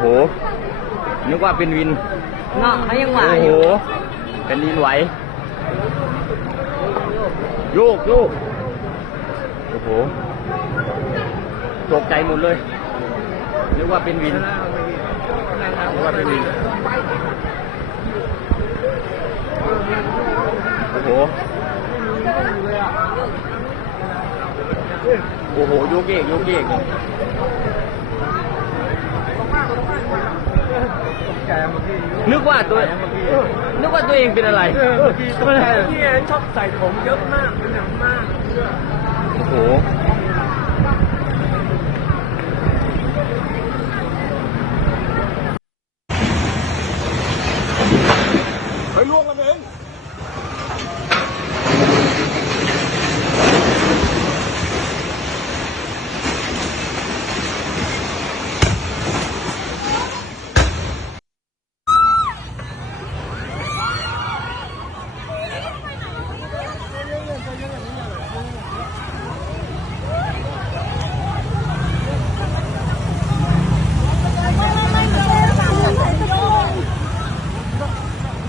โห นึกว่าเป็นวินเนาะเขายังหวาโอ้อโห ยู่เป็นดินไหวโยกโยกโอ้โห ตกใจหมดเลย นึกว่าเป็นวิน นึกว่าเป็นวิน โอ้โห โอ้โหโยกเยกโยกเยก นึกว่าตัวนึกว่าตัวเองเป็นอะไรพี่แอนชอบใส่ผมเยอะมากเป็นหนังมากโอ้โหเฮ้ยล่วงแล้วเอง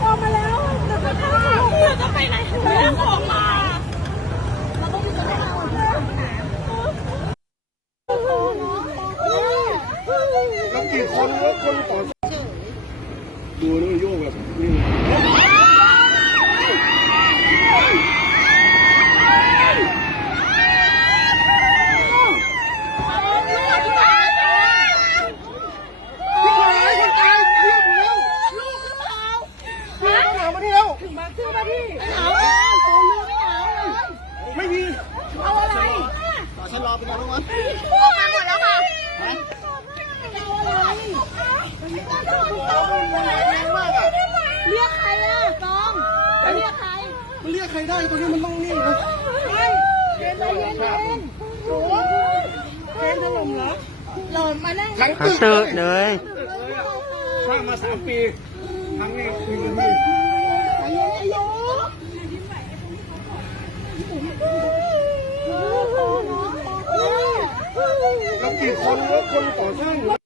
ออกมาแล้วเดี๋ยวจะเข้าเราจะไปไหนเรื่องของมาเราต้องอยู่ตรงไหนโอ้โห แล้ว กี่คนแล้วคนต่อดูแล้วโยกแบบนี้ถึงมาซื้อมาพี่เอาโอ้ลูกไม่เอาเลยไม่มีเอาอะไรฉันรอไปแล้วมั้งพูดมาหมดแล้วค่ะ เอาอะไรเรียกใครอะกองเรียกใครมันเรียกใครได้ตัวนี้มันต้องนิ่งนะเย็นเย็นเย็นโอ้เย็นถล่มเหรอหล่นมานั่งทั้งเขาตึกเตอะเลยสร้างมาสามปีครั้งนี้หนึ่งปี กี่คนว่าคนต่อสร้ง